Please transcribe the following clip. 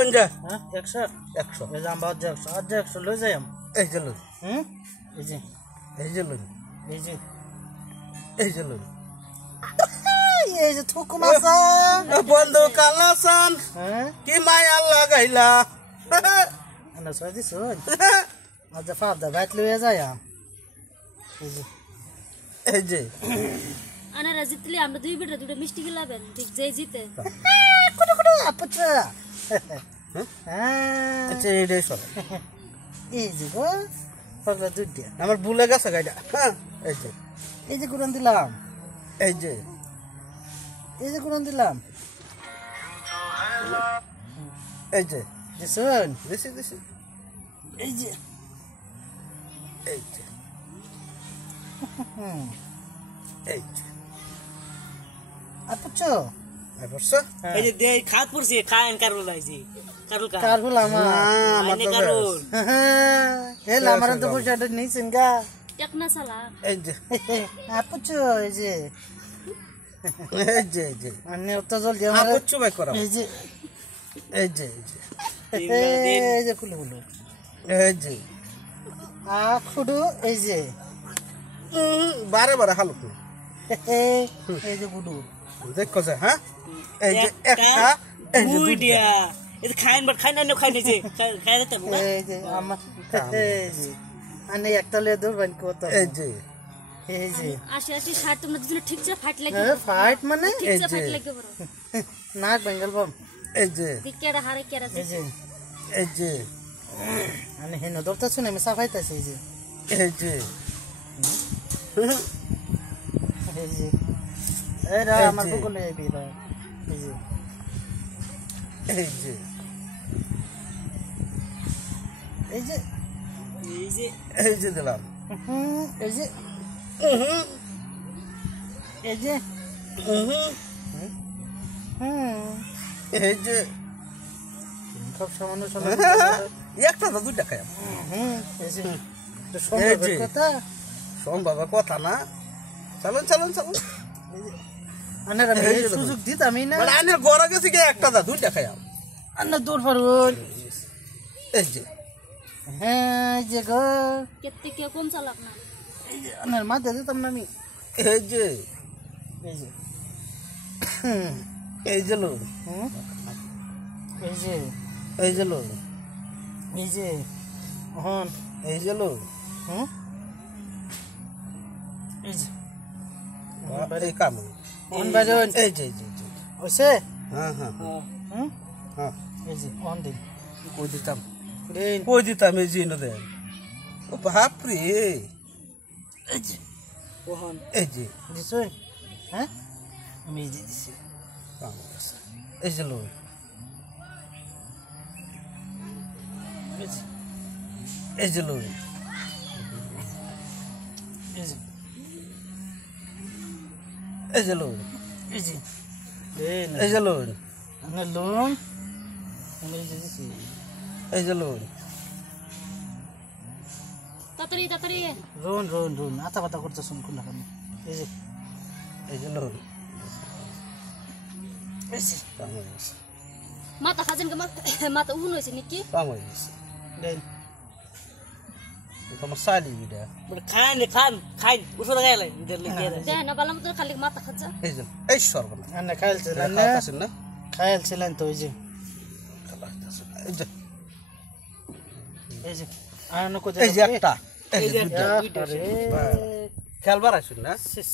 হঞ্জা হ্যাঁ 100 100 এই যে আমরা আজ 100 লই যাই এই যে লই এই যে এই যে লই এই যে এই যে লই এই যে থুকু মাছা বন্ধু কালাসান হ্যাঁ কি মায়া লাগাইলা আনা সদি সদ আজ ফাদা বাইট লই যাই এই যে আনারা জিতলে আমরা দুই বেটা দুটো মিষ্টি খেলাবেন ঠিক যে জিতে কুডু কুডু আপুচা আচ্ছা এইটাই সব এই যে গো পাগলা দুধ আমার ভুলে গেছে গাইডা এই যে কুরআন দিলাম এই যে কুরআন দিলাম এই যে শুন দিছি এই যে এই যে এই যে আপুচো বর্ষা এই যে দে খাত পড়ছে খায়ন কারুল আইছি কারুল কারুল আমার মানে কারুল হে লামার তো পয়সাটা নেই সিনগা টেকনা সালা এই যে আপুচো এই যে এই যে আনে অত জলদি আমার আপুচো ভাই করা এই যে এই যে এই যে কুলু কুলু এই যে খুডু এই যে বারে বারে হালুকু এই যে গুডু দেখো যে হ্যাঁ এই যে একটা এই যে দুইটা এই খায়ন বাট খায়ন না খাই নিছে খাই দিতে বুড়া এই যে আমার এই যে আনে একটা লে দূর বান কত এই যে এই যে 80 60 তোমরা দুজনে ঠিক যে ফাইট লাগে ফাইট মানে ঠিক যে ফাইট লাগে বড় নাক বেঙ্গল বম এই যে দিকেরা হারে কেরা এই যে আনে হেন দরতা শুনে আমি সাফাইতাছি এই যে এই যে এই যে এরা আমার বগলে বিরা এই যে এই যে এই যে এই যে এই যে দিলাম এই যে এই যে এই যে সব সামান্য সামান্য একটা না দুইটা খাই এই যে সম্ভব কথা সম্ভব কথা না চালুন আনার আমি সুযোগ দিতামই না মানে আনের গড়া গেছে কি একটা দা দুইটা খাই আন্না দৌড় পারুন এই যে হ্যাঁ এই যে গো কেতে কে কোন চালাক না এই যে আনার মাথা দিতাম না আমি এই যে এই যে এই যে লো এই যে এই যে লো এই যে হন এই যে লো এই যে এই কাম অন বাজন এই যে ওসে হ্যাঁ এই যে অন দিন কই দিতাম দিন এই যে নো দেন ও বাপরে এই যে ওহন এই যে দিছুন হ্যাঁ আমি এই যে দিছি এই যে লো এই যে এই যে লো এই যে এই যে লো এই যে দেন এই যে লো আনা লোন আমি এই যে দিছি এই যে লো তাড়াতাড়ি রোন আতা পাতা করতেছুন কোন কেন এই যে লো এই যে মাথা খাজেন কে মাথা উন হইছে নাকি দেন তোমার সালি বিটা বড় খান উঠো গায়লে দিলে কে দেখ না বালা মতো খালি মাথা খাজা এই যে এই সর্বনা আন্না খাইলছিলেন না খাইতাছেন না খাইলছিলেন তো এই যে এই যে এই যে আনো কো এই যে একটা এই যে দুইটা খেলবার আসুন না শেষ